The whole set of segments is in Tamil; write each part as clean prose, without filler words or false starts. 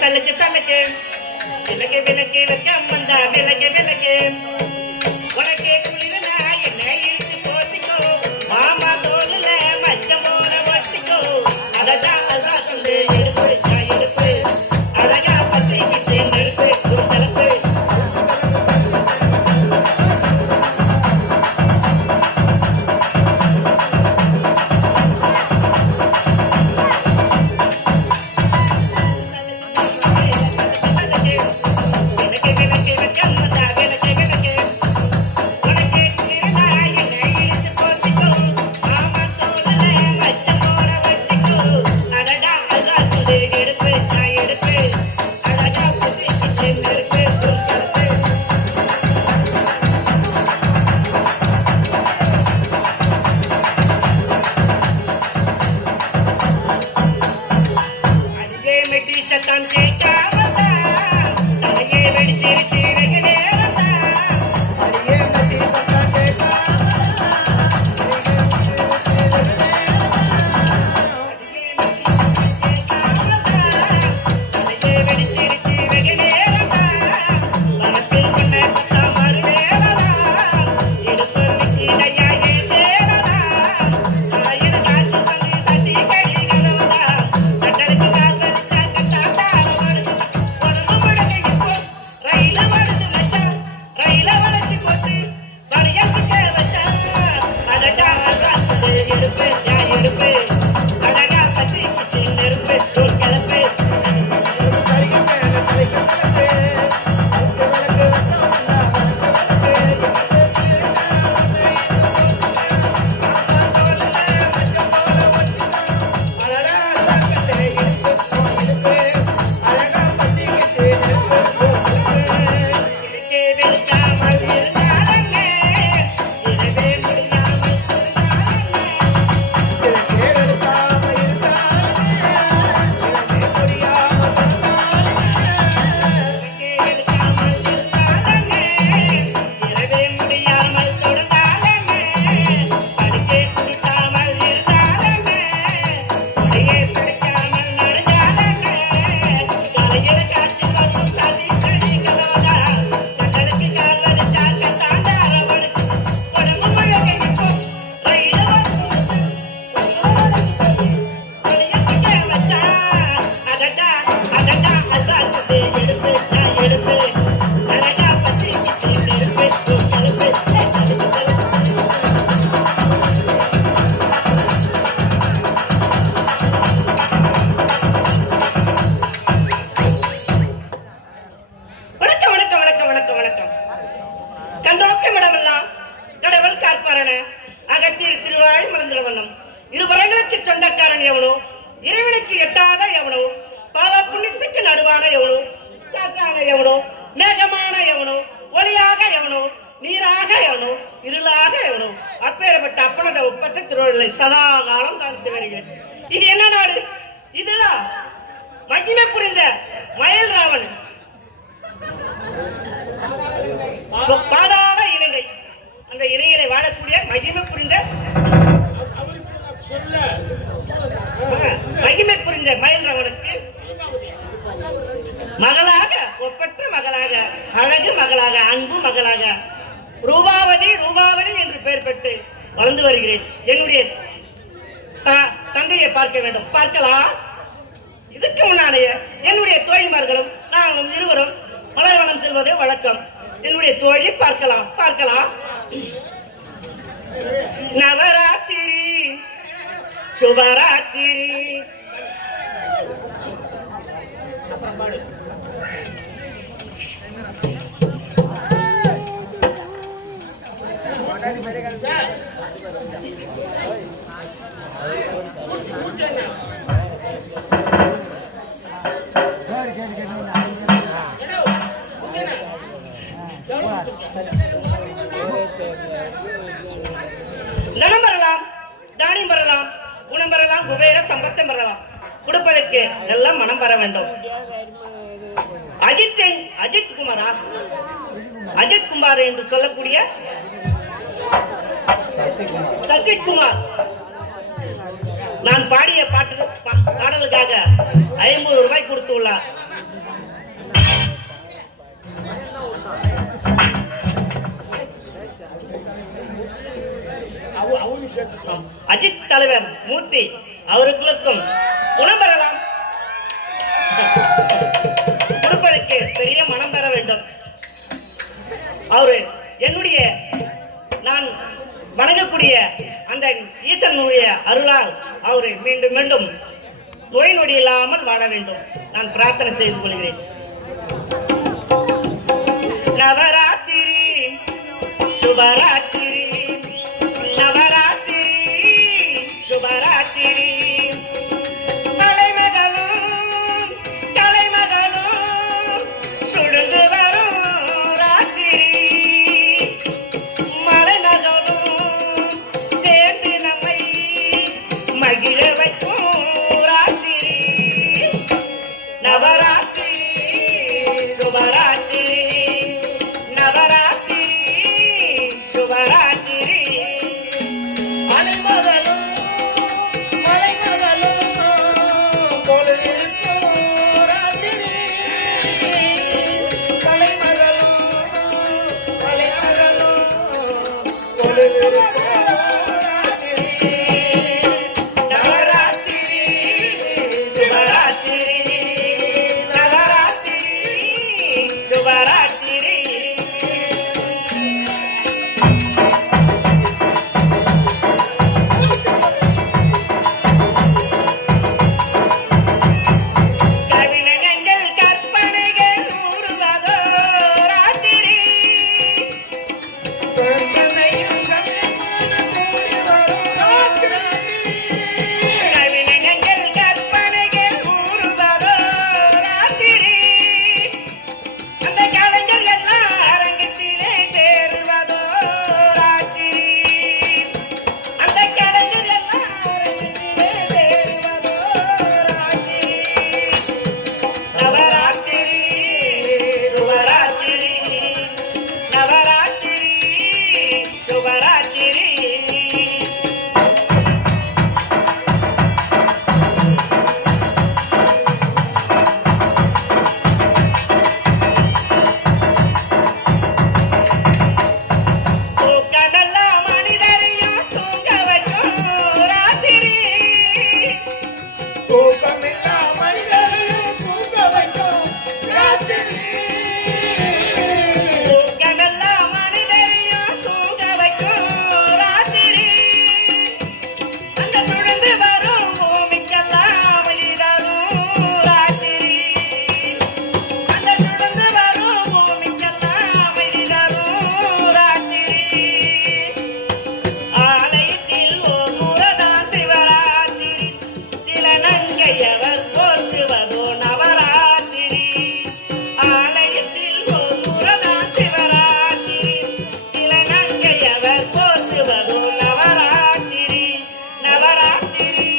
சலக்கு சலக்கு விலகு விலகு விலக்கு அம்மந்தா விலகு விலகு உனக்கே குளிரனா என்ன இழுத்து போத்திக்கோ மாமா தோணுல மச்சம் போல ஒட்டிக்கோ அதா அதா சொல்லு எடுப்பு எடுப்பு அழகா பத்திக்கிட்டு நெருப்பு குறுத்தலப்பு சொந்தக்காரன் எவனோ இறைவனுக்கு எட்டாத எவனோ பாவ புண்ணியத்துக்கு நடுவான எவனோ காற்றான எவனோ மேகமான எவனோ ஒளியாக எவனோ நீராக எவனோ இருளாக எவனோ அப்பேற்பட்ட அப்பனோட ஒப்பற்ற திருவள்ளுவை சதா காலம் காத்து வருகிறேன். இது என்ன நாடு? இதுதான் மகிமை புரிந்த மயில் ராவன் பாதாள இலங்கை. அந்த இணையிலே வாழக்கூடிய மகிமை புரிந்த மயில் ராவனுக்கு மகளாக ஒப்பற்ற மகளாக அழகு மகளாக அன்பு மகளாக ரூபாவதி ரூபாவதி என்று பெயர் பெற்று வளர்ந்து வருகிறேன். என்னுடைய தந்தையை பார்க்க வேண்டும். பார்க்கலாம். இதுக்கு முன்னாடிய என்னுடைய தோழிமார்களும் நாங்களும் இருவரும் மலைவனம் செல்வது வழக்கம். என்னுடைய தோழி பார்க்கலாம் பார்க்கலாம். நவராத்திரி சுபராத்திரி தனம் பெறலாம், தானியம் பெறலாம், குணம் பெறலாம், குபேர சம்பத்தம் பெறலாம். கொடுப்பதற்கு எல்லாம் மனம் பெற வேண்டும். அஜித் குமாரா அஜித் குமார் என்று சொல்லக்கூடிய சசிகுமார் நான் பாடிய பாடலுக்காக 500 ரூபாய் கொடுத்து உள்ளார். அஜித் தலைவர் மூர்த்தி அவர்களுக்கும் குணம் பெறலாம். கொடுப்பதற்கு பெரிய மனம் பெற வேண்டும். அவரு என்னுடைய நான் வணங்கக்கூடிய அந்த ஈசனுடைய அருளால் அவரை மீண்டும் மீண்டும் நோய் நொடி இல்லாமல் வாழ வேண்டும் நான் பிரார்த்தனை செய்து கொள்கிறேன். நவராத்திரி சுபராத்திரி, நவராத்திரி சுபராத்திரி, தலைமகளும் தலைமகளும் சுடுந்து வரும் ராத்திரி, மலைமகளும் சேர்ந்து நம்மை மகிழ வைக்கும் ராத்திரி. நவராத்திரி சுபராத்திரி, நவராத்திரி சுபராத்திரி, அனைமகளும் மலைமகளும் பொழுதிருக்கும் ராத்திரி, தலைமகளும் மலைமகளும் பொழுதிருக்கும் ராத்திரி. நவராத்திரி சுபராத்திரி, நவராத்திரி சுபராத்திரி. கவிஞர்கள் கற்பனைகள் ஊறுவதோ ராத்திரி, கற்பனையும் கவிதையும் கூடி வரும் ராத்திரி. கவிஞர்கள் கற்பனைகள் ஊறுவதோ ராத்திரி, அந்த கலைஞர் எல்லாம் அரங்கத்திலே சேருவதோ ராத்திரி, அந்த கலைஞர் எல்லாம் அரங்கத்திலே சேருவதோ ராத்திரி. நவராத்திரி சுபராத்திரி, நவராத்திரி சுபராத்திரி. தூக்கமெல்லாம் மனிதரையும் தூங்க வைக்கும் ராத்திரி, தூக்கமில்லா மனிதரையும் தூங்க வைக்கும் ராத்திரி. தூக்கமெல்லாம் மனிதரையும் தூங்க வைக்கும் ராத்திரி, அந்த சுழந்து வரும் பூமிக்கெல்லாம் அமைதி தரும் ராத்திரி, அந்த சுழந்து வரும் பூமிக்கெல்லாம் அமைதி தரும் ராத்திரி. ஆலயத்தில் ஓர் முறைதான் சிவராத்திரி, சில நங்கையவர் போற்றுவதோ நவராத்திரி. ஆலயத்தில் ஓர் முறைதான் சிவராத்திரி, சில நங்கையவர் போற்றுவதோ நவராத்திரி. நவராத்திரி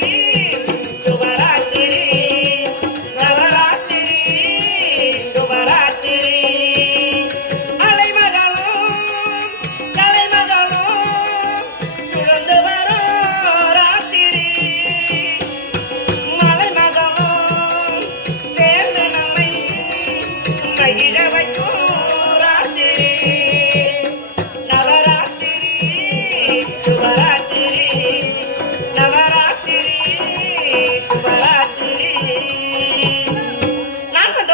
சுபராத்திரி, நவராத்திரி சுபராத்திரி, அலைமகளும் தலைமகளும் சுழந்து வரும் ராத்திரி, மலைமகளும் சேர்ந்து நம்மை மகிழ வைக்கும் ராத்திரி. நவராத்திரி சுபராத்திரி, நவராத்திரி சுபராத்திரி. நான் வந்த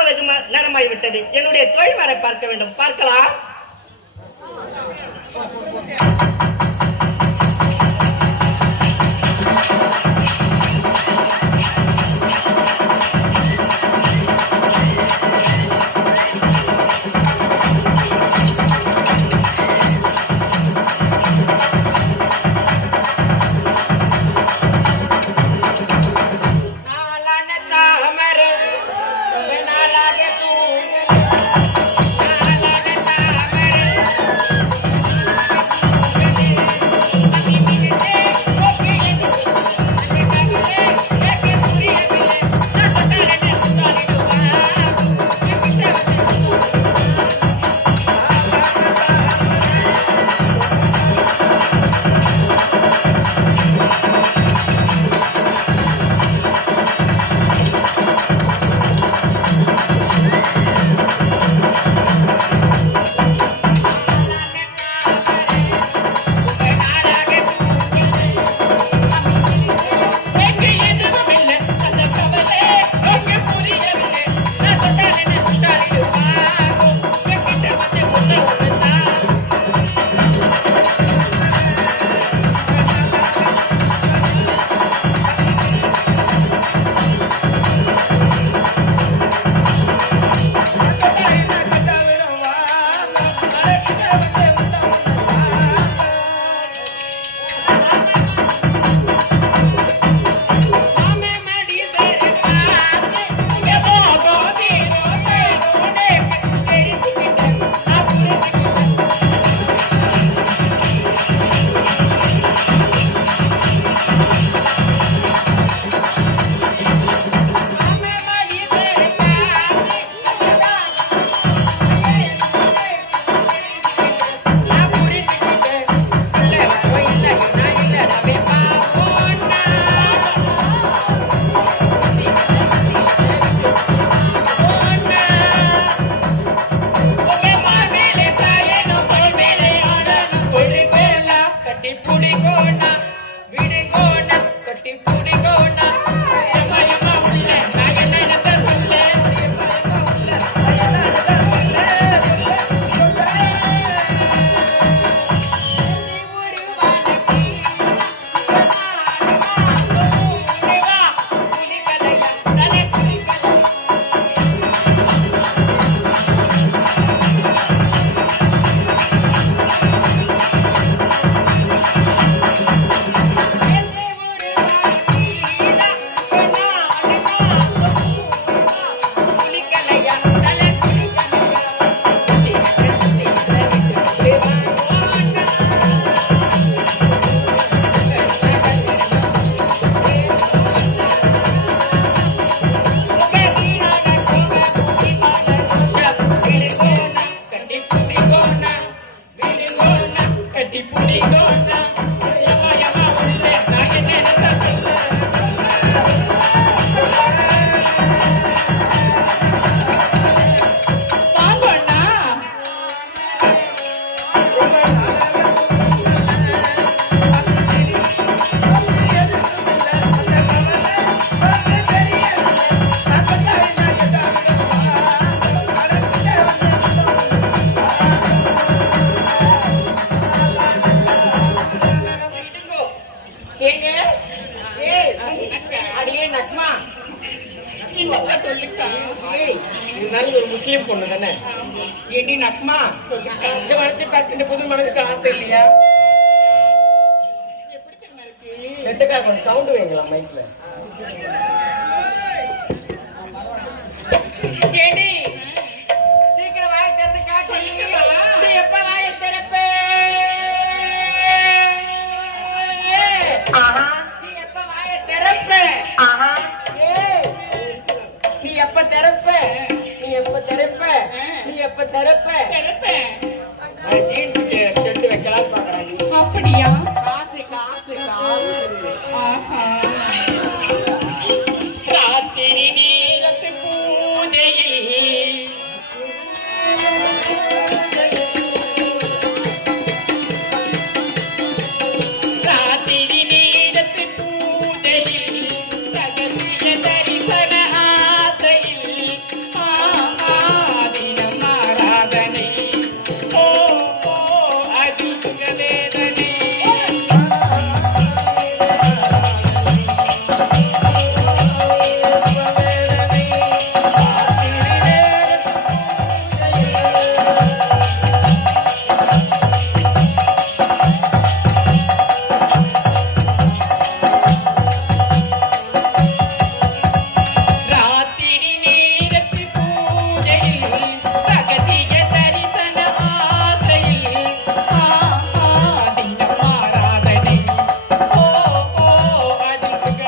நேரமாகிவிட்டது. என்னுடைய தொழில்மாரை பார்க்க வேண்டும். பார்க்கலாம். நாளான தாமரை நாளாக தூங்கும், நாளான தாமரை ஏங்க ஏய் அடியே நக்மா என்னக்கா சொல்லுக்கா? ஏய் இருந்தாலும் ஒரு முஸ்லீம் பொண்ணு தானே ஏடி நக்மா இந்த வளர்ச்சி பார்த்து இந்த புது மனதுக்கு ஆசை இல்லையா எப்படி தெரியுமா இருக்கு? செட்டுக்கா கொஞ்சம் சவுண்ட் வைங்களா மைக்ல ஏடி சீக்கிரம் வாயை திறந்து காட்டு நீ எப்ப வாயை திறப்ப நீ எப்ப வாயை திறப்ப ஏய் நீ எப்ப திறப்ப நீ எப்ப திறப்ப நீ எப்ப திறப்ப திறப்பேன். ஜீன்ஸ் ஷர்ட் வைக்கலாம் பாக்குறாங்க அப்படியா? காசு காசு காசு ஆஹா. ராத்திரி நேரத்து பூஜையில் ராத்திரி நேரத்து பூஜையில் சகசிய தரிசன ஆசையில் தினம் ஆராதனை ஓ ஓ அதிக வேதனை ராத்திரி நேரத்து பூஜையில் சகதிய தரிசன ஆசையில் தினம் ஆராதனை ஓ ஓ அதிக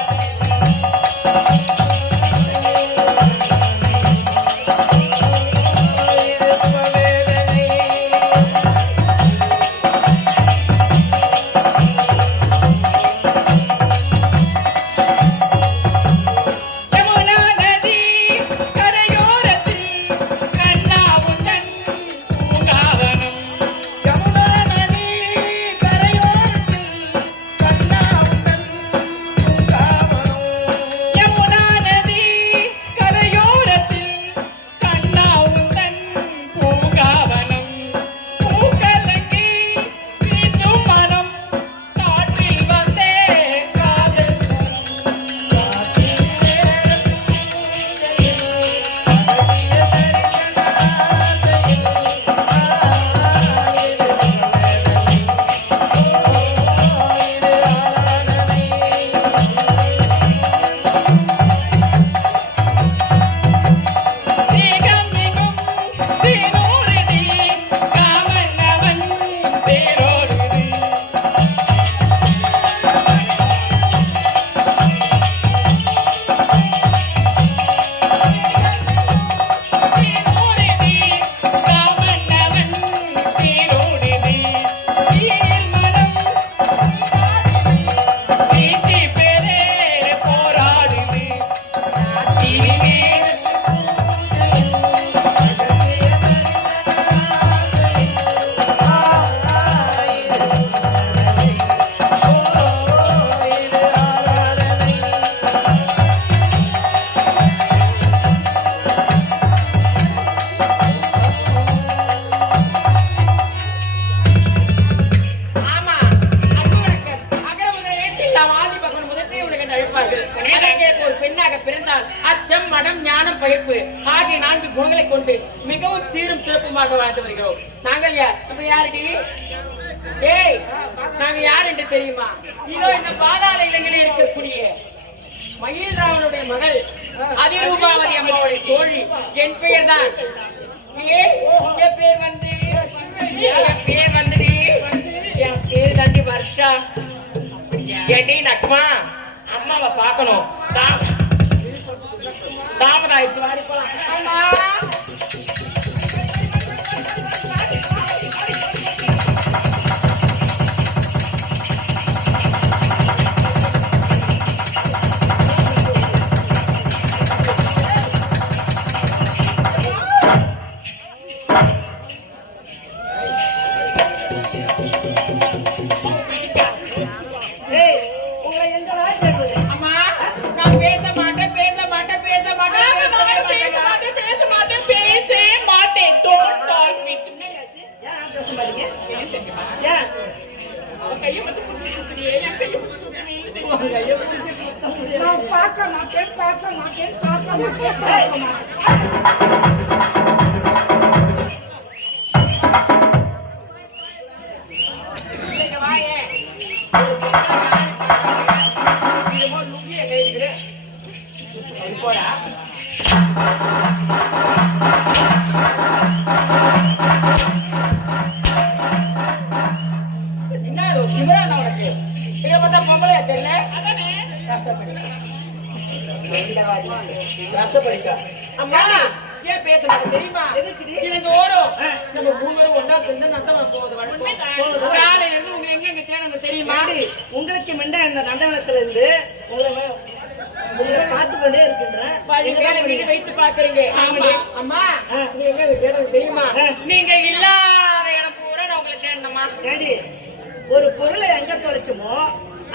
யமுனா நதி கரையோரத்தில் கண்ணா உந்தன் பூங்காவனம் யமுனா நதி கரையோரத்தில் கண்ணா உந்தன் பூங்காவனம் யமுனா நதி கரையோரத்தில் கண்ணா உந்தன் பூங்காவனம் பூக்கலங்கி வீசும் மனம் காற்றில் வந்தே காதல் தீகம் மிகும் தீனோரிதி காமன்னவன் தேரோடுதி தீனோரிதி காமன்னவன் தேரோடுதி தீயில் மனம் நீதி பெறே போராடுது ராத்திரி ஆமா அன்பு வணக்கம் அகர முதல் எழுத்தெல்லாம் ஆதி பகவன் முதற்றே உலகென்று அழைப்பார்கள் அதற்கே ஒரு பெண்ணாக பிறந்தால் அச்சம் மடம் ஞானம் பயிர்ப்பு ஆகிய 4 குணங்களை கொண்டு மிகவும் சீரும் சிறப்புமாக வாழ்ந்து வருகிறோம் நாங்கள் யார் இப்ப யாருடி ஏய் நாங்க யார் என்று தெரியுமா இதோ இந்த பாதாள இலங்கையில் இருக்கக்கூடிய மயில்ராவனுடைய மகள் அதிரூபாவதி அம்மாவுடைய தோழி என் பெயர் தான் என் பேர் வந்து என் பேர் தாண்டி வர்ஷா ஏடி நக்மா அம்மாவை பார்க்கணும் தாமதம் ஆயிடுச்சு வாடி போலாம் அம்மா கையை மட்டும் பிடிச்சி கொடுக்குறியே, என் கையை பிடிச்சி கொடுக்குறியே. உன் கையை பிடிச்சு குத்த முடியாது. நான் பார்க்க மாட்டேன், பார்க்க மாட்டேன், பார்க்க மாட்டேன், பார்க்க மாட்டேன். இங்க வாயே. இது போல் லுங்கியை கையிக்கிறேன். அது போடா. என்ன அது ஒரு திமிரான உனக்கு? இதை பார்த்தா பொம்பளையா தெரியல? ரசப்படிக்கா. அம்மா, ஏன் பேச மாட்டேன் தெரியுமா? தினந்தோறும் நம்ம மூவரும் ஒண்ணா சேர்ந்து நந்தவனம் போகுது வழக்கம். காலையில இருந்து உங்க எங்க தேடணும் தெரியுமா? உங்களுக்கு முன்ன இந்த நந்தவனத்துல இருந்து உங்களை பார்த்து கொண்டே இருக்கின்றேன். பாதி வேலை வீடு வைத்து பாக்குறீங்க. அம்மா, நீங்க எங்க தேடணும் தெரியுமா? நீங்க இல்லாத இடம் பூரா நான் உங்களை தேடணுமா? டேடி, ஒரு பொருளை எங்க தொலைச்சுமோ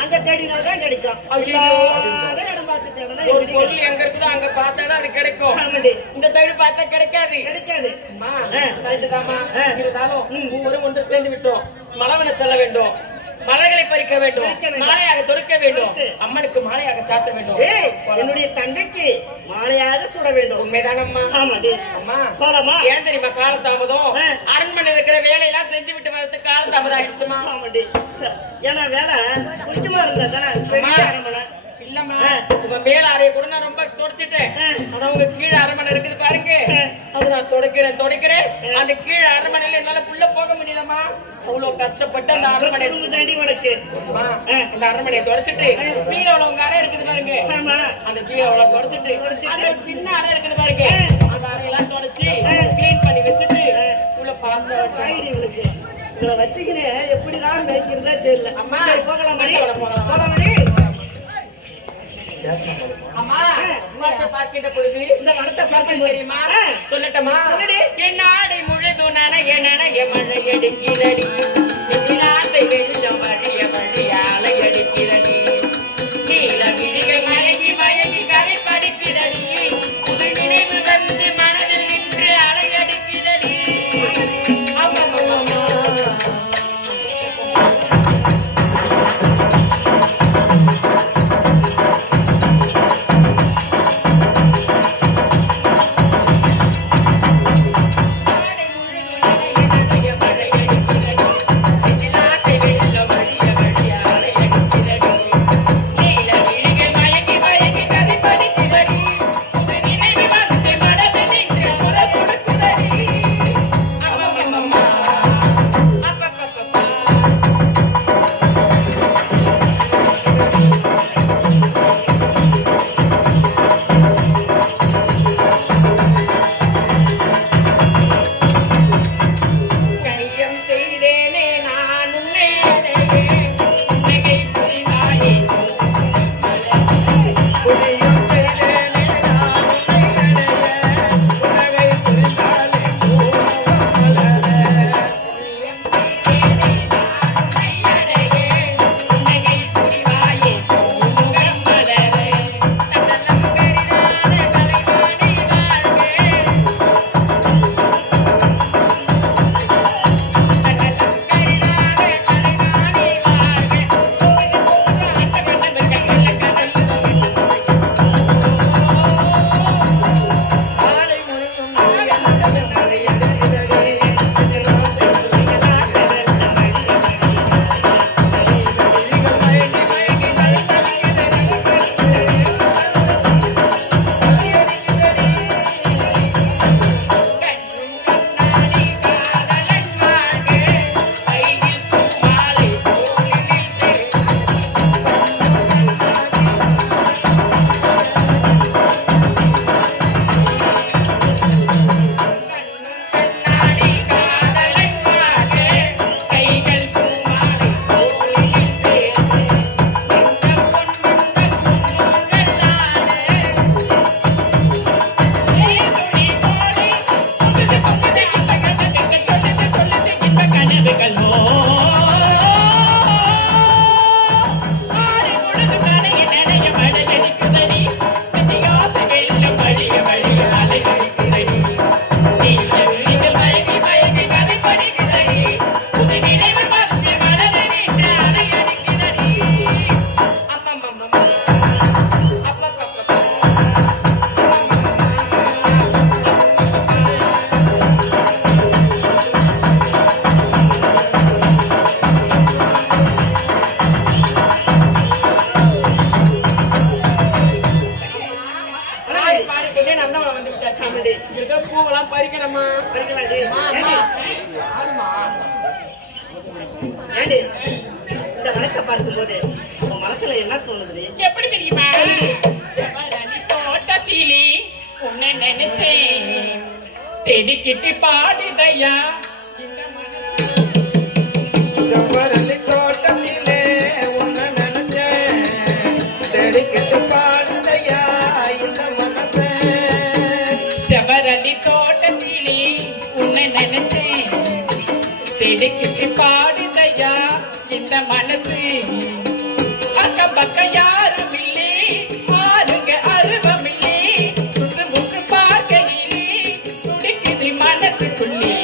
அங்க தேடினால்தான் கிடைக்கும். ஐயோ. அதான் இடம் பார்த்து தேடினா ஒரு எப்படி பொருள் எங்க இருக்குதோ அங்க பார்த்தாதான் அது கிடைக்கும். ஆமாடி. இந்த சைடு பார்த்தா கிடைக்காது. கிடைக்காது. அம்மா, சரிதாம்மா. இருந்தாலும் மூவரும் ஒன்று சேர்ந்து விட்டோம். மலவன செல்ல வேண்டும், மலர்களை பறிக்க வேண்டும், மாலையாக தொடுக்க வேண்டும், அம்மனுக்கு மாலையாக சாத்த வேண்டும். ஏய், என்னுடைய தந்தைக்கு மாலையாக சுட வேண்டும். உண்மைதானம்மா? ஆமாடி. அம்மா, போலாமா? ஏன் தெரியுமா காலதாமதம்? அரண்மனை இருக்கிற வேலையெல்லாம் செஞ்சு விட்டு வரதுக்கு காலதாமதம் ஆயிடுச்சுமா? ஆமாடி. ஏன்னா வேலை கொஞ்சமா இருந்தா தானே பெரிய அரண்மனை. இல்லம்மா, உங்க மேல அறைய கூட நான் ரொம்ப தொடச்சிட்டேன். ஆனா உங்க கீழே அரண்மனை இருக்குது பாருங்க, அது நான் தொடக்கிறேன். அந்த கீழே அரண்மனையில என்னால புள்ள போக முடியலம்மா. அவ்வளவு கஷ்டப்பட்டு அந்த அரண்மனை தாண்டி உனக்கு அந்த அரண்மனையை தொடச்சிட்டு கீழே உங்க அறை இருக்குது பாருங்க, அந்த கீழே தொடச்சிட்டு அது ஒரு சின்ன அறை இருக்குது பாருங்க, அந்த அறையெல்லாம் தொடச்சி கிளீன் பண்ணி வச்சுட்டு உள்ள பாஸ்டா இவளுக்கு இவளை வச்சுக்கினே எப்படிதான் மேய்க்கிறதே தெரியல. அம்மா, போகலாம் போகலாம். அம்மா, உங்களை பார்க்கின்ற பொழுது இந்த மரத்தை பார்க்க தெரியுமா? சொல்லட்டமா? என் நாடை முழுதும் நனைய மழை அடிக்கிறடி, ஆசை வெள்ளம் வழிய வழியாலை அடிக்கிறடி, நீல விழிகள் மயங்கி கரை பறிக்கிறடி, புது நினைவு வந்து மனதில் நின்று அலை அடிக்கிறடி. நாடை முழுதும் நனைய மழை அடிக்கிறடி, ஆசை வெள்ளம் கணக்க பார்க்கும்போது உன் மனசுல என்ன தோணுது? எப்படி தெரியுமா? செவ்வரளி தோட்டத்திலே உன்னை நினைத்தேன், தேடிக்கிட்டு பாடுதையா இந்த மனசு. செவ்வரளி தோட்டத்திலே உன்னை நினைச்சேன், தேடிக்கிட்டு பாடுதையா இந்த மனசே. செவ்வரளி தோட்டத்திலே உன்னை நினைத்தேன், தேடிக்கிட்டு பாடுதையா இந்த மனசு. அக்கம் பக்கம் யாரும் இல்லை, ஆளுங்க அருவமில்லை, சுற்று முற்று பார்க்கையிலே துடிக்குது மனசுக்குள்ளே.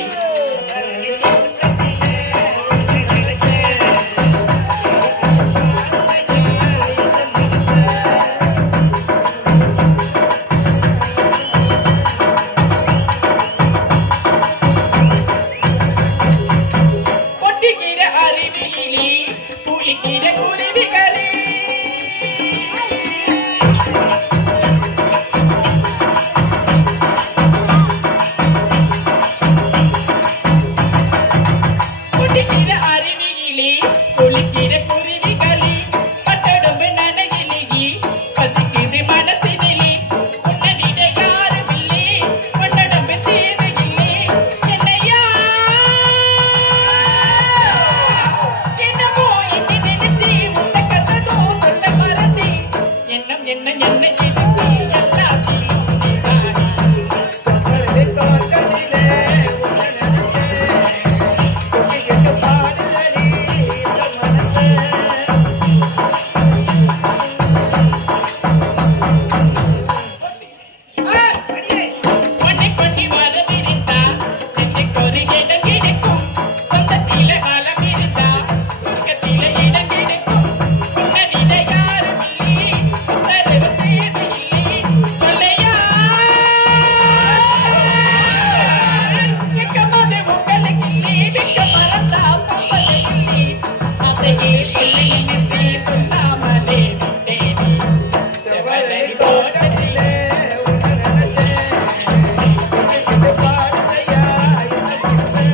கொட்டிக்கிற அருவியிலே குளிக்கிற குருவிகளே, கொட்டிக்கிற அருவியிலே குளிக்கிற குருவிகளே, பட்டொடும்பு நனையிலேயே பசிக்குது மனசினிலே. உன்னதிட யாரும் இல்லை, உன்னடம்பு தேவையில்லை, என்னையா என்னமோ இங்கு நினைத்தே உன்னை கண்டதும் சொல்ல மறந்தேன். எண்ணம் என்ன என்ன எதுக்கு எல்லாத்தையும் நீதானே. செவ்வரளி தோட்டத்திலே உன்னை நினைச்சேன், தேடிக்கிட்டு பாடுதடி இந்த மனசே. அடியே, கொட்டி கொட்டி வரவிருந்தா நெஞ்சுக்கொரு இடம் கிடைக்கும், சொந்தத்தில பலம் இருந்தா சொர்க்கத்தில இடம் கிடைக்கும். உன்னதிட யாரும் இல்லை, உத்தரவு தேவையில்லை, சொல்லையா வெட்கமாது உங்களுக்கு இல்லை, வெட்க மறந்தா பொம்பளையில்லை, அதையே சொல்லி நினைத்தே சொல்லாமலே விட்டேனே. செவ்வரளி தோட்டத்திலே உன்னை நினைச்சேன், தேடிக்கிட்டு பாடுதையா இந்த மனசே.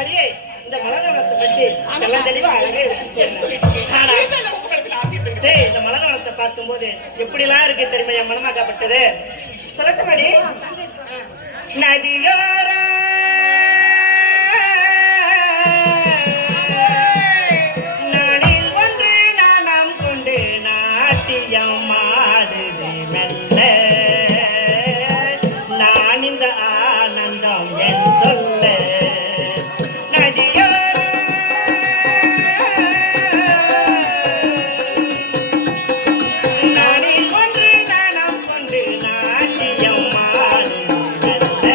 அடியே, இந்த மலர்வனத்தை பத்தி எல்லாம் தெளிவா அழகா எடுத்து சொன்னேன். ஆனா, டேய், இந்த மலர்வனத்தை பார்க்கும்போது எப்படிலாம் இருக்கு தெரியுமா என் மனமாக்கப்பட்டது? சொல்லட்டுமாடி? நதியோர நானில் ஒன்று நாணம் கொண்டு நாட்டியம் ஆடுது மெல்ல, நான் இந்த ஆனந்தம் என் சொல்ல. நதியோர நானில் ஒன்று நாணம் கொண்டு நாட்டியம் ஆடுது மெல்ல,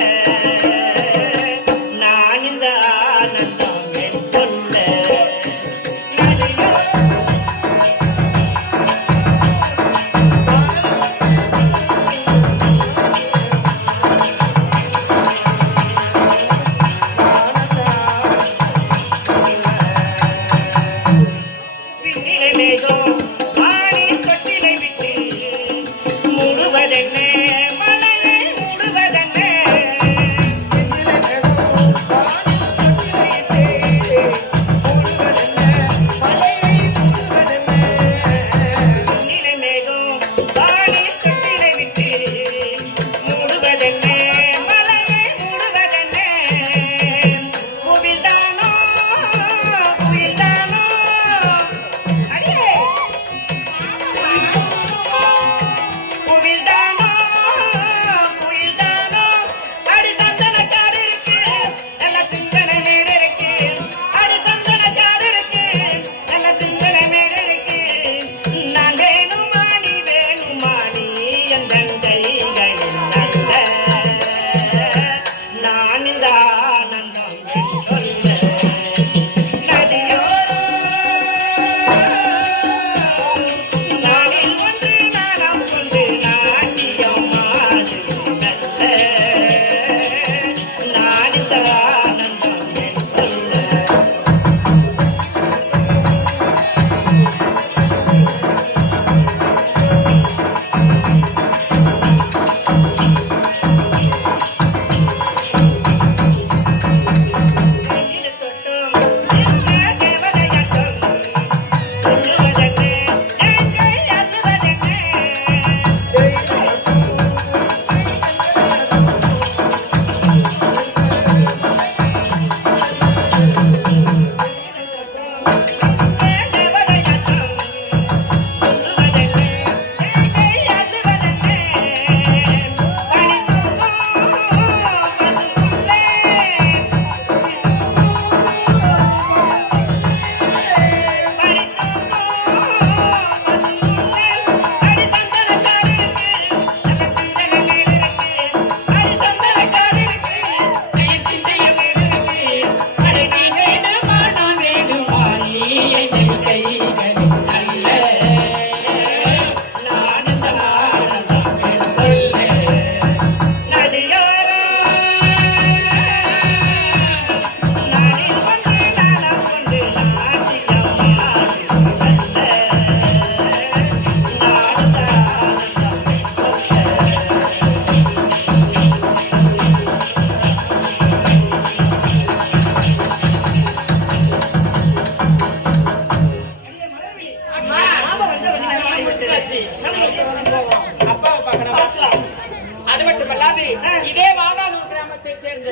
இதே வாடானூர் கிராமத்தை சேர்ந்த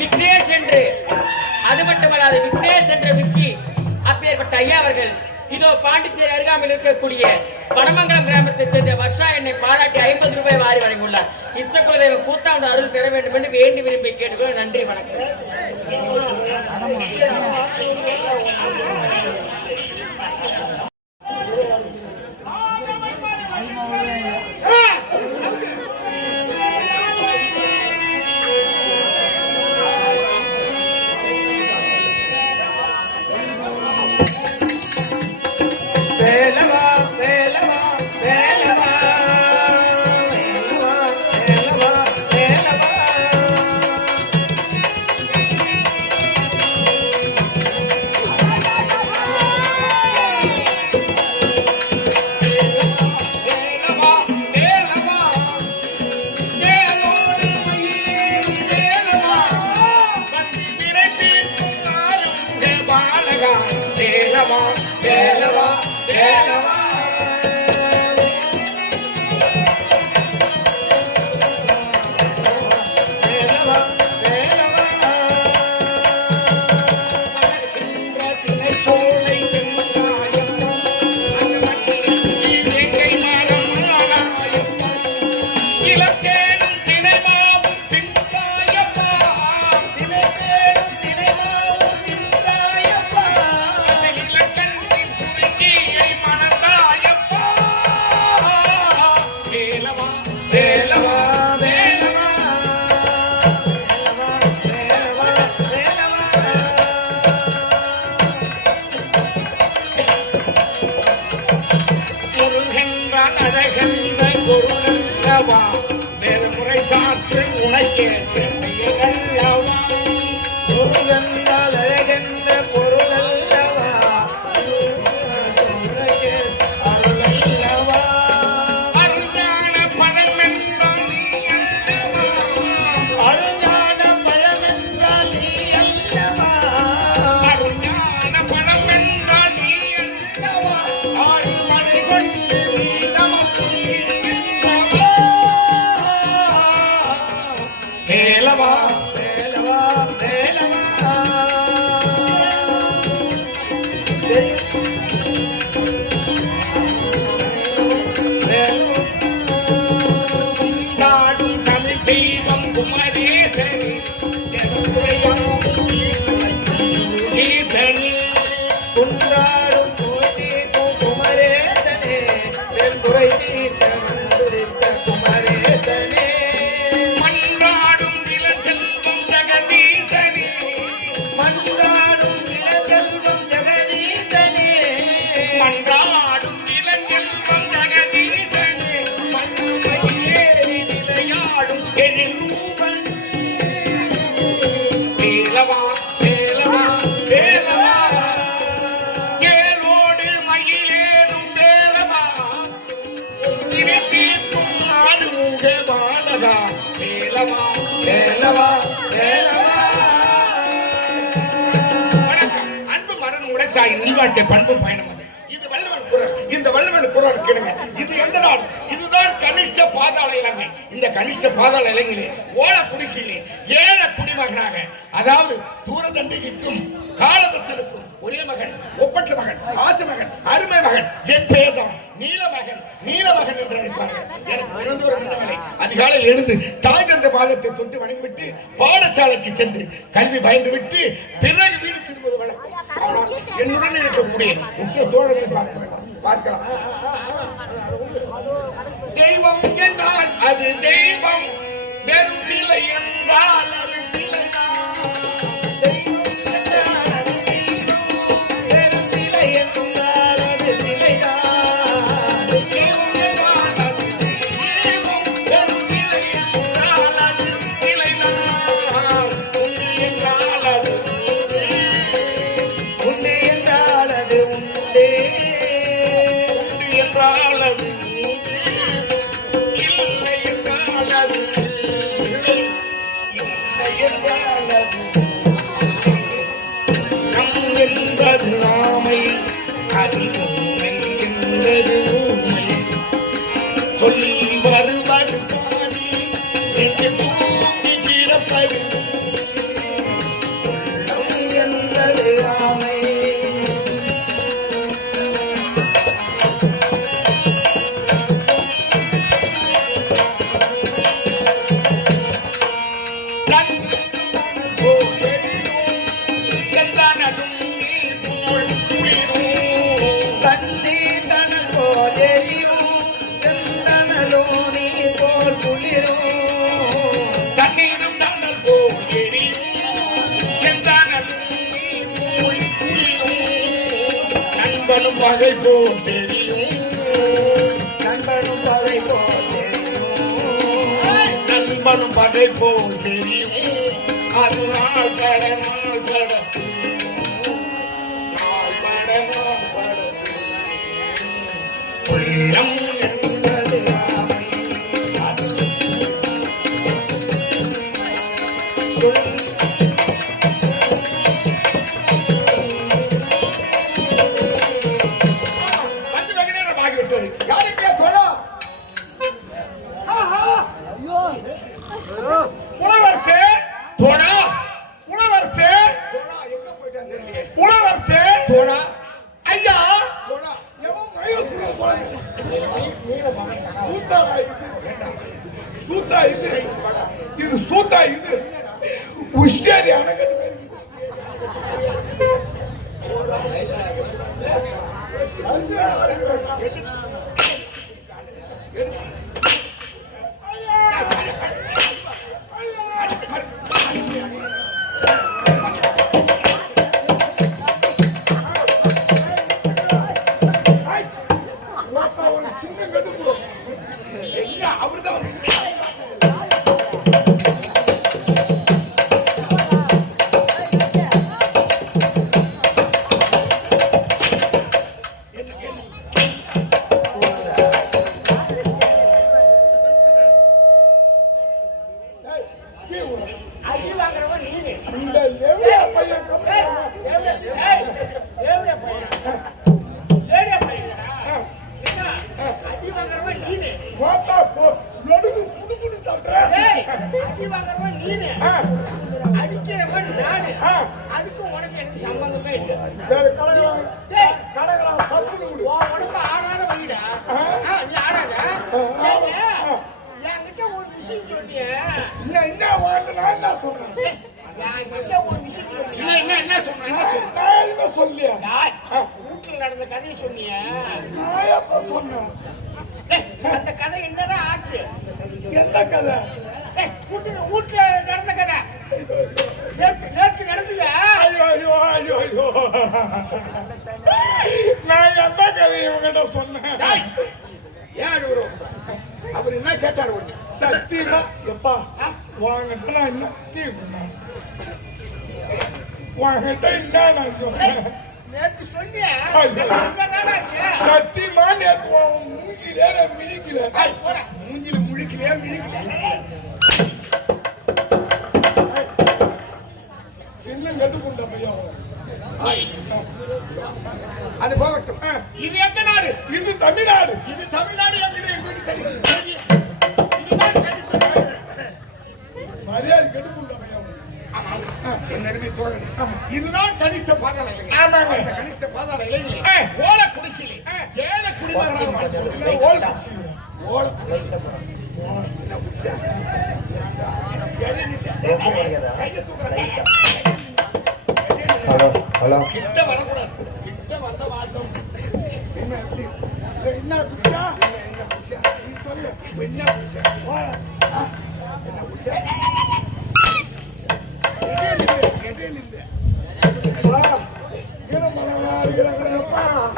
விக்னேஷ் என்று, அது மட்டுமல்லாது விக்னேஷ் என்ற விக்கி அப்பேற்பட்ட ஐயா அவர்கள் இதோ பாண்டிச்சேரி அருகாமையில் இருக்கக்கூடிய பனமங்கலம் கிராமத்தை சேர்ந்த வர்ஷா என்னை பாராட்டி 50 ரூபாய் வாரி வழங்கியுள்ளார். இஷ்டகுலதெய்வ கூத்தாண்டு அருள் பெற வேண்டும் என்று வேண்டி விரும்பி கேட்டுக்கொள்ள நன்றி, வணக்கம். வேலவா வேலவா வேலவா வேலவா வேலவா வேலவா வேலவா வேலவா வேலவா சோலை சென்றாயம்மா அந்த மண்ணில் எங்கை மானமானாயம்மா இலக்கேடும் தினைமாவும் தின்றாயம்மா தினைதேடும் தினைமாவும் தின்றாயப்பா இலக்கண்ணின் துணிக்கியை மணந்தாயம்மா வேலவா வேலவா வேலவா வேலவா வேலவா முருகென்றால் அழகென்ற பொருளல்லவா வேறு முறை சாற்று உனக்கேற்ற பெயரல்லவா முருகனால் அழகென்ற பொருளல்லவா உனக்கே அருளல்லவா அருஞான பழம் என்றால் நீ அல்லவா அருஞான பழமென்றால் நீ அல்லவா அருஞான பழம் என்றால் நீ அல்லவா ஆயுமனை கொண்டு நீ நமக்கு இருக்கின்றவா வேலவா வேலவா வேலவா நாடும் தமிழ் தெய்வம் குமரேசனே எதுரையாமும் ஈசனே குன்றாடும் போதி குமரேசனே வெண்துறை தீர்த்த வந்திருத்த குமரேசனே மன்றாடும் இளஞ்செல்வம் ஜெகதீசனே மன்றாடும் இளஞ்செல்வம் ஜெகதீசனே மன்றாடும் இளஞ்செல்வம் ஜெகதீசனே மண்ணுமையேறி நிலையாடும் எழிலூபன் வேலவா வேலவா வேலவா ஏலோடு மயிலேறும் வேலவா இனி தீர்க்கும் நாடு மூக பாலகா வேலவா வேலவா வேலவா வணக்கம். அன்பு மரணம் உடைத்தாய் நீவாட்டிய பண்பு பயணம் அது. இது வள்ளுவன் குரல். இந்த வள்ளுவன் குரல் கேளுங்க. இது எந்த நாடு? இதுதான் கனிஷ்ட பாதாள இலங்கை. இந்த கனிஷ்ட பாதாள இலங்கையிலே ஓல குடிசையிலே ஏழ குடிமகனாக, அதாவது தூரதண்டிக்கும் காலதத்திற்கும் ஒரே மகன், ஒப்பற்ற மகன், ஆசை மகன், அருமை மகன், என் பெயர் தான் நீலமகன். நீலமகன் என்று அழைப்பார்கள். எனக்கு பிறந்த ஒரு நல்லவனை அதிகாலையில் எழுந்து தாய் தந்த பாதத்தை தொட்டு வணங்கிவிட்டு பாடசாலைக்கு சென்று கல்வி பயந்து விட்டு பிறகு வீடு திரும்புவது வழக்கம். ஆனால் என்னுடன் இருக்கக்கூடிய உற்ற தோழர்களை பார்க்கலாம். தெய்வம் என்றால் அது தெய்வம், வெறும் சிலை என்றால் அது சிலைதான். வெறும் சிலை என்றால் அது சிலைதான். தெய்வம் என்றால் அது தெய்வம், வெறும் சிலை என்றால் அது சிலைதான். உண்டு என்றால் அது உண்டு. உண்டு என்றால் அது உண்டே. உண்டு என்றால் அது உண்டு. இல்லை என்றால் அது இல்லை. இல்லை என்றால் நானும் படை போல் தெரியும் அது நாள் பட நாள் படத்து நாள் பட நாள் படத்து உள்ளம் என்பது ஆமை. வந்து வெகு நேரம் ஆகிவிட்டது. யாருக்கே தோழா? புலவர்சே தோழா, புலவர்சே தோழா, எங்க போயிட்டான் தெரியலையே. புலவர்சே தோழா, ஐயா தோழா, எவன் மயிலுக்குள்ள போறாங்க? சூத்தாடா இது, சூத்தா இது, இது சூத்தா இது, உஷ்டேரி அணகட்டு. நடந்த கதையை சொன்னீங்க. சொன்னேன் அந்த கதை என்னதான் ஆச்சு? எந்த கதை? வீட்டுல நடந்த கதை நேற்று நடந்தது. ஐயோ ஐயோ ஐயோ ஐயோ, நான் எந்த கதை இவங்கிட்ட சொன்னேன்? யார் அவர் என்ன கேட்டாரு? சத்தியமா எப்பா வாங்கிட்ட நான் என்ன வாங்கிட்ட என்ன நான் சொன்னேன்? நேற்று சொன்னீங்க. சத்தியமா நேற்று மூஞ்சிலே மிதிக்கல, மூஞ்சில முழிக்கலையே மிதிக்கல. இன்னும் கட்டுக்கொண்ட பையன் அது போகட்டும். இது எந்த நாடு? இது தமிழ்நாடு. இது தமிழ்நாடு எங்களுக்கு தெரியும். மரியாதை கட்டுக்கொண்ட பையன் என்னுடைய தோழனே, இதுதான் கனிஷ்ட பாதாள இலை. ஆமாங்க, இந்த கனிஷ்ட பாதாள இலையிலே ஓல குடிசையிலே ஏழை குடிமகனாக ஓல குடிசை. ஹலோ ஹலோ, கிட்ட வரக்கூடாது. கிட்ட வந்த வாட்டம் என்ன எப்படி என்ன குடிச்சா என்ன குடிச்சா நீ சொல்லு. என்ன குடிச்சா என்ன குடிச்சா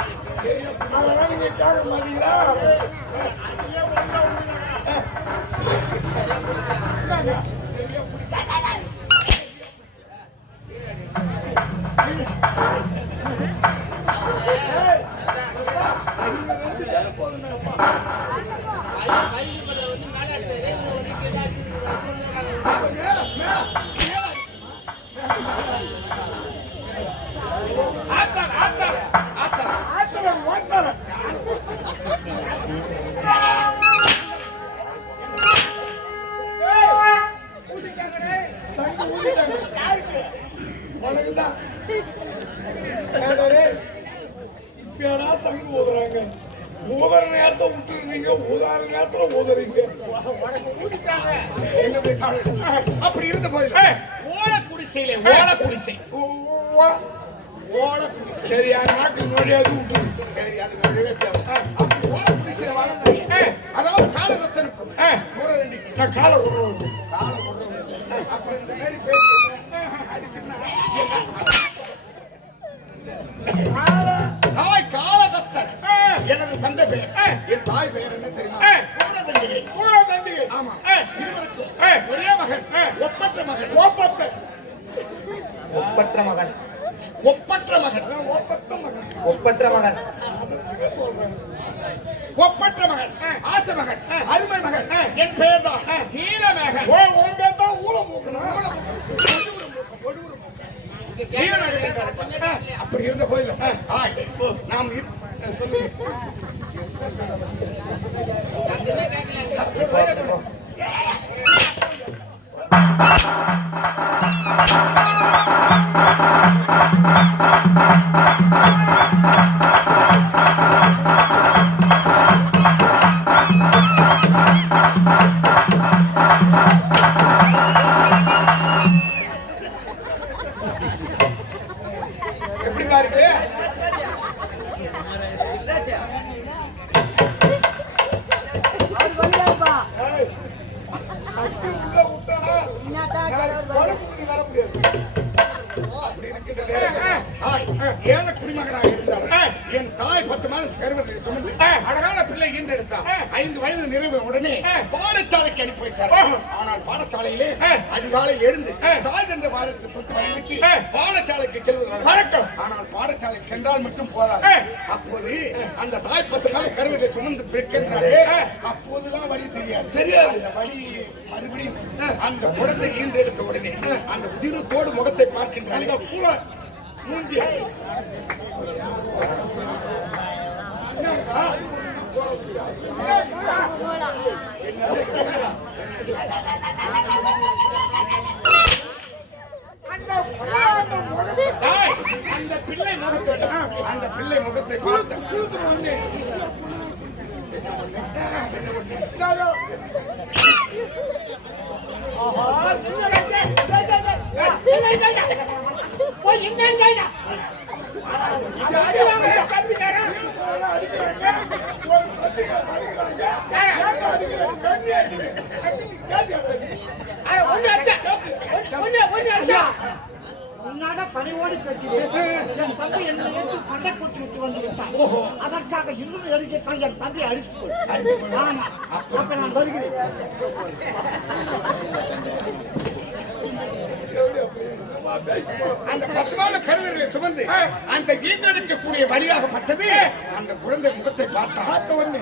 அதெல்லாம் நீங்க கேட்க மாட்டீங்களா? இப்படா சங்கு ஊதுறாங்க. ஊதுற நேரத்தை விட்டுருந்தீங்க, ஊதார நேரத்துல ஊதுறீங்க. அப்படி இருந்து போயில ஓல குடிசையில ஓல குடிசை ஓல குடிசை சரியா நாட்டில் நோடியாது விட்டு சரி அது நோடியே ஓல குடிசையில வாழ. அதாவது காலகத்தனுக்கும் நான் காலை விடுறேன். காலை விடுறேன் அப்புறம் இந்த மாதிரி பேசி அடிச்சுன்னா காலகத்தன் எனது தந்தை பெயர் என் தாய் பெயர் என்ன தெரியுமா? பூரதண்டிகை. பூரதண்டிகை. ஆமா. இருவருக்கும் ஒரே மகன், ஒப்பற்ற மகன். ஒப்பற்ற ஒப்பற்ற மகன் ஒப்பற்ற மகன். ஒப்பற்ற மகன் ஒப்பற்ற மகன், ஆசை மகன், அருமை மகன். என் பெயர் தான் நீலமேகன். ஓ உன் பேர் தான் ஊழமூக்கனா? அப்படி இருந்த போதிலும் நாம் எப்படிமா இருக்கு? ஏழை குடிமகனாக இருந்தாலும் என் தாய் 10 மாதம் கருவறையில் சுமந்து அழகான பிள்ளை ஈன்றெடுத்தார். 5 வயது நிறைவு உடனே பாடசாலைக்கு அனுப்பி வைத்தார். ஆனால் பாடசாலையிலே அதிகாலை எழுந்து தாய் தந்த வாரத்தை தொட்டு வழிவிட்டு பாடசாலைக்கு செல்வது வழக்கம். ஆனால் பாடசாலை சென்றால் மட்டும் போதாது. அப்போது அந்த தாய் 10 மாதம் கருவறையை சுமந்து பெற்கின்றாரே, அப்போதுதான் வழி தெரியாது. அந்த வழி மறுபடியும் அந்த குழந்தை ஈன்றெடுத்த உடனே அந்த உதிரத்தோடு முகத்தை பார்க்கின்றாரே, மூஞ்சி அந்த பிள்ளை முகத்தை பார்த்த உன்னால பணிவோடு கட்டினேன். என் தம்பி என்னை ஏற்று சண்டை போட்டு விட்டு வந்து விட்டான். அதற்காக இன்னும் எரிக்க என் தம்பி அடித்துக்கொள். ஆமா, அப்ப நான் வருகிறேன். அந்த 10 மாத கருவறையை சுமந்து அந்த ஈன்றெடுக்கக்கூடிய வழியாகப்பட்டது அந்த குழந்தை முகத்தை பார்த்தான்.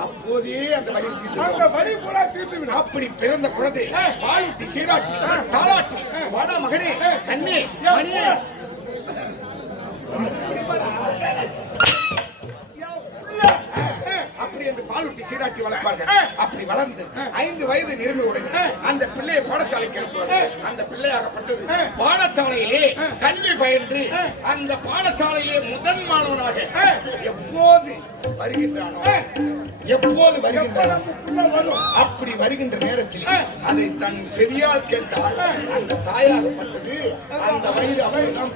அப்போதே அந்த வழி தீர்ந்து அப்படி பிறந்த குழந்தை பாலூட்டி சீராட்டி தாளாட்டி வட மகனே கண்ணே மணியே அப்படி என்று பாலூட்டி சீராட்டி வளர்ப்பார்கள். அப்படி வளர்ந்து 5 வயது நிரம்பி உடனே அந்த பிள்ளையை பாடசாலைக்கு அனுப்புவார்கள். அந்த பிள்ளையாகப்பட்டது பாடசாலையிலே கல்வி பயின்று அந்த பாடசாலையிலே முதல் மாணவனாக எப்போது வருகின்றானோ அப்படி வருகின்ற நேரத்தில் அதை தன் செவியால் கேட்டால் அந்த தாயாகப்பட்டது அந்த வயிறு அப்படியெல்லாம்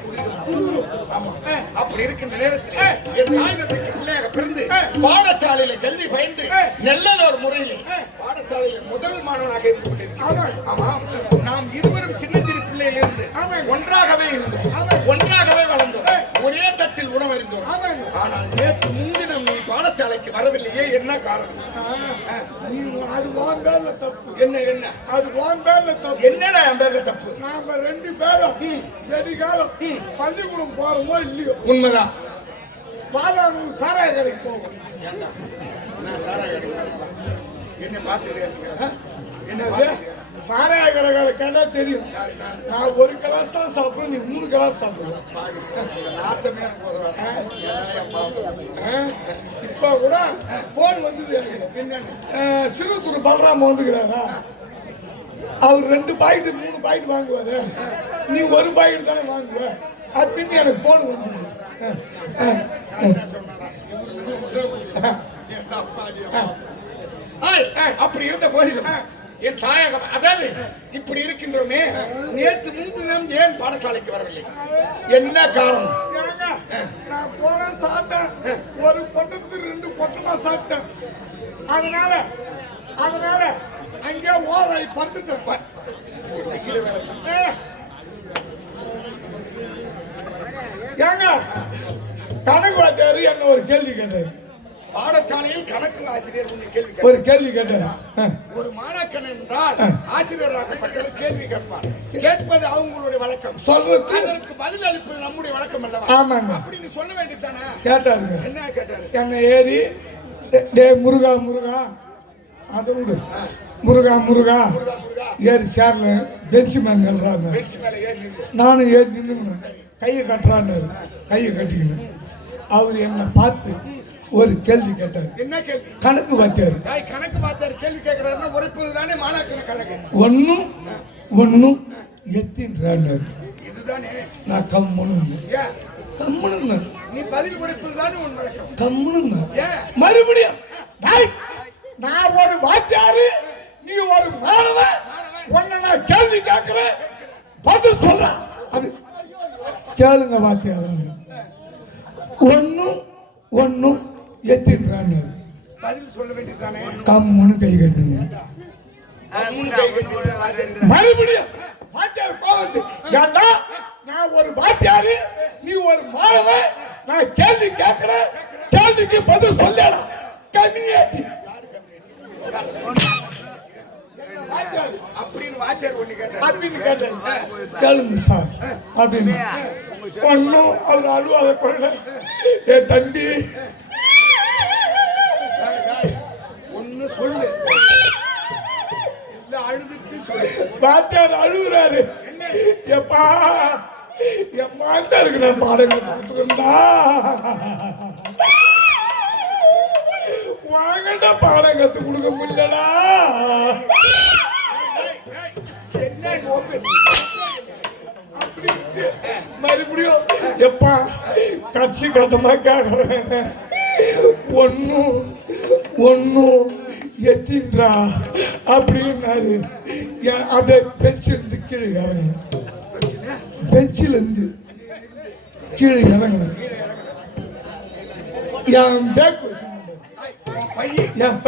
அப்படி இருக்கின்ற நேரத்தில் என் தாயகத்துக்கு பிள்ளையாக பிறந்து பாடசாலையில கல்வி பயின்று நல்லதொரு முறையில் பாடசாலையில் முதல் மாணவனாக இருந்து கொண்டிருக்கிறார். ஆமாம், நாம் இருவரும் சின்னஞ்சிறு பிள்ளையில் இருந்து ஒன்றாகவே இருந்தோம், ஒன்றாகவே வளர்ந்தோம், ஒரே தட்டில் உணவறிந்தோம். ஆனால் நேற்று முன்தினம் நீ பாடசாலைக்கு வரவில்லையே, என்ன காரணம்? அது வான் பேர்ல தப்பு. என்ன அது வான் பேர்ல தப்பு. என்னடா என் பேர்ல தப்பு? நாம 2 பேரும் வெடிகாலம் பள்ளிக்கூடம் போறோமோ இல்லையோ உண்மைதான். பாதாளூர் சாராய கடைக்கு போவோம். என்ன பார்த்து சாராய கடைக்கார கேட்டா தெரியும். நான் 1 கிளாஸ் தான் சாப்பிடுறேன், நீ 3 கிளாஸ் சாப்பிடுறேன். இப்ப கூட போன் வந்தது எனக்கு. சிறுகுரு பலராம வந்துக்கிறாரா, அவர் 2 பாக்கெட் 3 பாக்கெட் வாங்குவாரு, நீ 1 பாக்கெட் தானே வாங்குவ அப்படின்னு எனக்கு போன் வந்தது. அப்படி இருந்த போதிலும் என் தாயகம், அதாவது இப்படி இருக்கின்றோமே, நேற்று முன்தினம் ஏன் பாடசாலைக்கு வரவில்லை? என்ன காரணம்? நான் போன சாப்பிட்டேன், 1 பொட்டத்துக்கு 2 பொட்டமா சாப்பிட்டேன். அதனால அங்கே ஓராய் படுத்துட்டேன். ஏங்க கணக்கு வாத்தியாரு என்ன ஒரு கேள்வி கேட்டாரு. பாடசாலையில் கணக்கு ஆசிரியர் ஒன்று கேள்வி ஒரு கேட்பார். கேள்வி கேட்டேன். ஒரு மாணாக்கன் என்றால் ஆசிரியராகப்பட்டவர் கேள்வி கேட்பார். கேட்பது அவங்களுடைய வழக்கம். சொல்றது அதற்கு பதில் அளிப்பது நம்முடைய வழக்கம் அல்லவா? ஆமாங்க. அப்படின்னு சொல்ல வேண்டியதானே? கேட்டாருங்க. என்ன கேட்டாரு? என்னை ஏறி டே முருகா முருகா அதை விடு முருகா முருகா ஏறி சேர்ல பெஞ்சு மேன் எழுறாங்க. பெஞ்ச் மேல ஏறி நின்று. நானும் ஏறி நின்றுங்க. கையை கட்டுறான்னு கையை கட்டிக்கணும். அவர் என்னை பார்த்து ஒரு கேள்வி கேட்டார். என்ன கேள்வி? கணக்கு வாத்தியார். கணக்கு பார்த்தாரு கேள்வி கேட்கறாருன்னா உரைப்பது தானே மாணாக்கன் கணக்கு. ஒன்னும் எத்தின்றாரு. இதுதானே நான் கம்முன்னு ஏன் கம்முன்னு நீ பதில் உரைப்பது தானே உன் வழக்கம். கம்முன்னு ஏன் மறுபடியும் டேய், நான் ஒரு வாத்தியாரு, நீ ஒரு மாணவன், உன்னை நான் கேள்வி கேட்கிறேன், பதில் சொல்றேன். அப்படி கேளுங்க வாத்தியார். ஒன்னும் எத்தின்றான்னு பதில் சொல்ல வேண்டியதுதானே? கம்முன்னு கை கட்டுங்க. மறுபடியும் வாத்தியார் கோவத்து, ஏண்டா நான் ஒரு வாத்தியாரு, நீ ஒரு மாணவன், நான் கேள்வி கேட்கிறேன், கேள்விக்கு பதில் சொல்லடா கம்யூனிட்டி அப்படின்னு வாத்தியார் ஒண்ணு கேட்டார். அப்படின்னு கேட்டேன். கேளுங்க சார் அப்படின்னு ஒன்னும் அவர் அழுவாத குரல, என் தம்பி ஒண்ணு சொல்லு, இல்ல அழுதுட்டு சொல்லு. வாத்தியார் அழுகுறாரு. எப்பா என் மாட்டாருக்கு நான் பாடங்கள் கொடுத்துக்கா வாங்கடா பாடம் கத்து கொடுக்க முடியலடா. என்ன கோபு? மறுபடியும் எப்பா கட்சி கட்டமா கேக்குறேன். ஒன்னும் எத்தின்றா அப்படின்னாரு. அந்த பெஞ்சில் இருந்து கீழே இறங்கணும். பெஞ்சில் இருந்து கீழே இறங்கணும். என் பேக் என்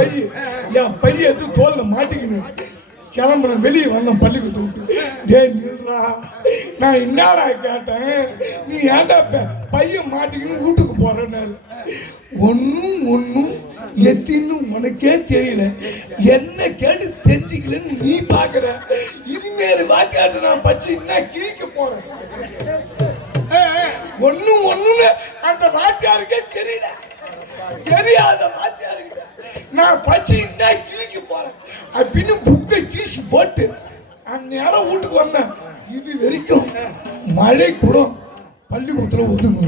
பைய எது தோல்ல மாட்டிக்கணும். கிளம்புன வெளியே வந்தோம் பள்ளிக்கூடத்தை விட்டு. டே நில்றா, நான் என்னடா கேட்டேன், நீ ஏன்டா பையன் மாட்டிக்கணும் வீட்டுக்கு போறேன்னாரு. ஒன்னும் எத்தின்னு உனக்கே தெரியல, என்ன கேட்டு தெரிஞ்சுக்கலன்னு நீ பாக்குற. இதுமாரி வாத்தியாட்ட நான் பச்சு என்ன கிழிக்க போறேன். ஒண்ணுன்னு அந்த வாத்தியாருக்கே தெரியல. தெரியாத வாத்தியாருக்கு நான் பச்சு என்ன கிழிக்க போறேன் அப்படின்னு புக்கை கீசி போட்டு அந்நேரம் வீட்டுக்கு வந்தேன். இது வரைக்கும் மழை கூட பள்ளிக்கூடத்துல ஒதுங்க.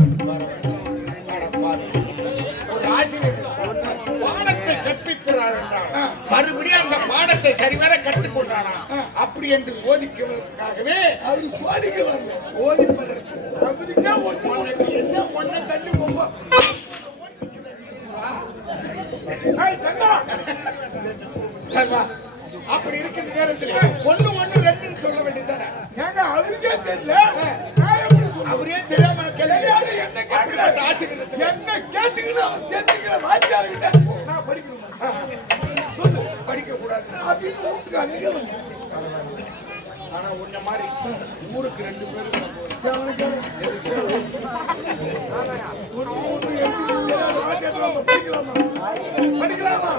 பாடத்தை கற்பிக்கிறார் மறுபடியும் அந்த பாடத்தை சரிவர கற்றுக் கொண்டாரா அப்படி என்று சோதிக்கிறதுக்காகவே அவரு சோதிக்க வரல, சோதிப்பதற்கு அவருக்கு என்ன ஒன்ன தள்ளி ரொம்ப அப்படி இருக்கிற நேரத்தில் ஒண்ணு ரெண்டுன்னு சொல்ல வேண்டியதானே? அவருக்கே தெரியல. அவரே தெரியாம என்ன கேட்கிறாரு ஆசிரியர், என்ன கேட்டுக்கணும் அவன் தெரிஞ்சுக்கிற வாத்தியார்கிட்ட நான் படிக்கணும் சொல்லு, படிக்க கூடாது அப்படின்னு வீட்டுக்கு. ஆனா உன்ன மாதிரி ஊருக்கு 2 பேரும் படிக்கலாமா?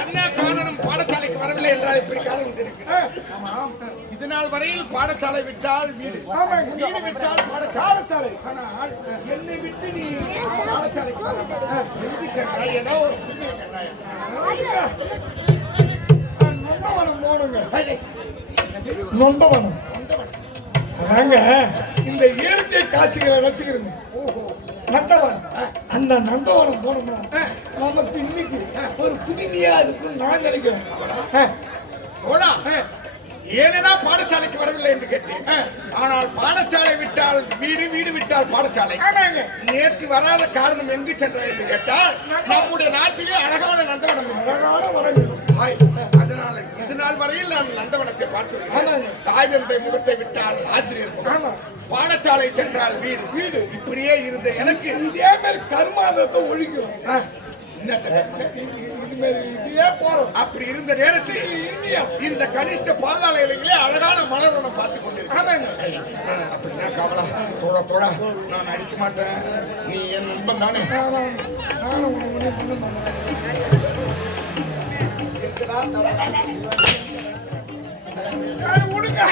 என்ன காரணம் பாடசாலைக்கு வரவில்லை என்றால் இப்படி காரணம் இருக்கு. இதனால் வரையில் பாடசாலை விட்டால் வீடு, வீடு விட்டால் பாடசாலை. ஆனால் என்னை விட்டு நீ பாடசாலைக்கு வரவில்லை. ஏதோ ஒரு நொந்தவனம் போனுங்க. நொந்தவனம் அதாங்க இந்த இயற்கை காட்சிகளை ரசிக்கிறேங்க. நந்தவனம், அந்த நந்தவனம் போனோம்னா நமக்கு இன்னைக்கு ஒரு புதுமையா இருக்குன்னு நான் நினைக்கிறேன். ஏனடா பாடசாலைக்கு வரவில்லை என்று கேட்டேன். ஆனால் பாடசாலை விட்டால் வீடு, வீடு விட்டால் பாடசாலை. நேற்று வராத காரணம் எங்கு சென்றார் என்று கேட்டால் நம்முடைய நாட்டிலே அழகான நந்தவனம், அழகான வனங்கள். அதனால இதனால் வரையில் நான் நந்தவனத்தை பார்த்து தாய் தந்தை முகத்தை விட்டால் ஆசிரியர், பாடசாலை சென்றால் வீடு, வீடு இப்படியே இருந்த எனக்கு இதே மாதிரி கர்மாந்தத்தை ஒழிக்கிறோம். என்ன மாட்டு மாரி இப்படியே போறோம். அப்படி இருந்த நேரத்தில் இல்லையா? இந்த கனிஷ்ட பாதாள இலைகளே அழகான மலர் ஒண்ணு பார்த்து கொண்டிருக்கேன். ஆமாங்க. அப்படின்னா கவலை தோழா நான் அடிக்க மாட்டேன், நீ என் நண்பன் தானே. நானும் ஒண்ணு பண்ண மாட்டேன். விடுங்க.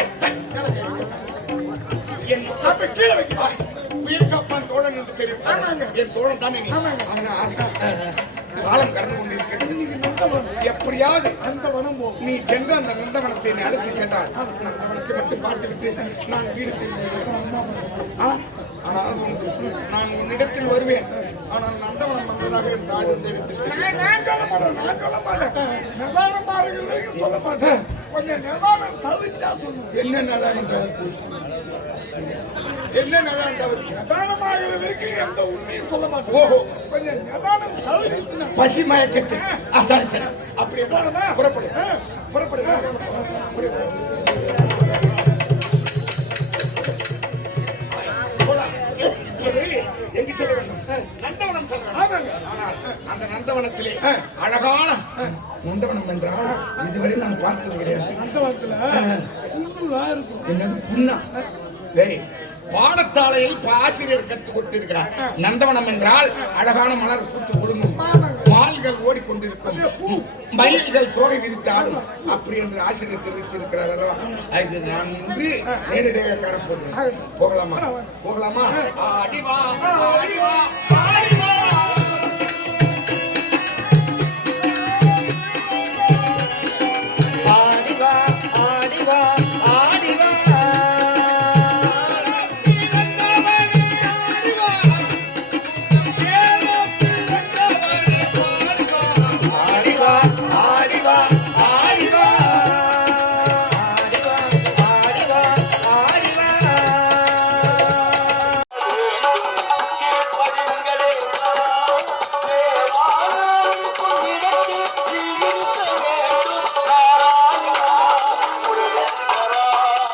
என் அப்ப கீழே வைக்க உயிர்காப்பான் தோழன் என்று தெரியும். என் தோழன் தானே நீ. அதனால் காலம் கடந்து கொண்டிருக்கிறேன். எப்படியாவது அந்த வனம் போகும். நீ சென்று அந்த நந்தவனத்தை நீ அடுத்து சென்றால் நந்தவனத்தை மட்டும் பார்த்துவிட்டு நான் வீடு திரும்புகிறேன். ஆனால் நான் உன்னிடத்தில் வருவேன். ஆனால் நந்தவனம் வந்ததாக என் தாய் வந்து நான் சொல்ல மாட்டேன். நான் சொல்ல மாட்டேன். நிதானமா இருக்கிற வரைக்கும் சொல்ல மாட்டேன். கொஞ்சம் நிதானம் தவிர்த்தா சொல்லுங்க. என்ன நிதானம் தவிர்த்து? என்ன நிதானம் தவிர்த்து? நிதானமாகிற வரைக்கும் எந்த உண்மையும் சொல்ல மாட்டேன். ஓஹோ, கொஞ்சம் நிதானம் தவிர்த்து பசி மயக்கத்து. சரி சரி, அப்படி புறப்படு புறப்படு. எங்கு செல்ல வேண்டும்? நந்தவனம் செல்ல வேண்டும். ஆனால் அந்த நந்தவனத்திலே அழகான நந்தவனம் என்றால் இதுவரை நான் பார்த்தது கிடையாது. அந்த வாரத்துல புண்ணுலாம் இருக்கும். என்னது புண்ணா? டேய், பாடசாலையில் ஆசிரியர் கற்றுக் கொடுத்திருக்கிறார். நந்தவனம் என்றால் அழகான மலர் பூத்து ஒடுங்கும், மால்கள் ஓடிக்கொண்டிருக்கும், மயில்கள் தோகை விரித்தாடும் அப்படி என்று ஆசிரியர் தெரிவித்திருக்கிறார் அல்லவா? அது நான் இன்று நேரடியாக காணப்போகிறேன். போகலாமா? போகலாமா? ஆடிவா ஆடிவா ஆடிவா.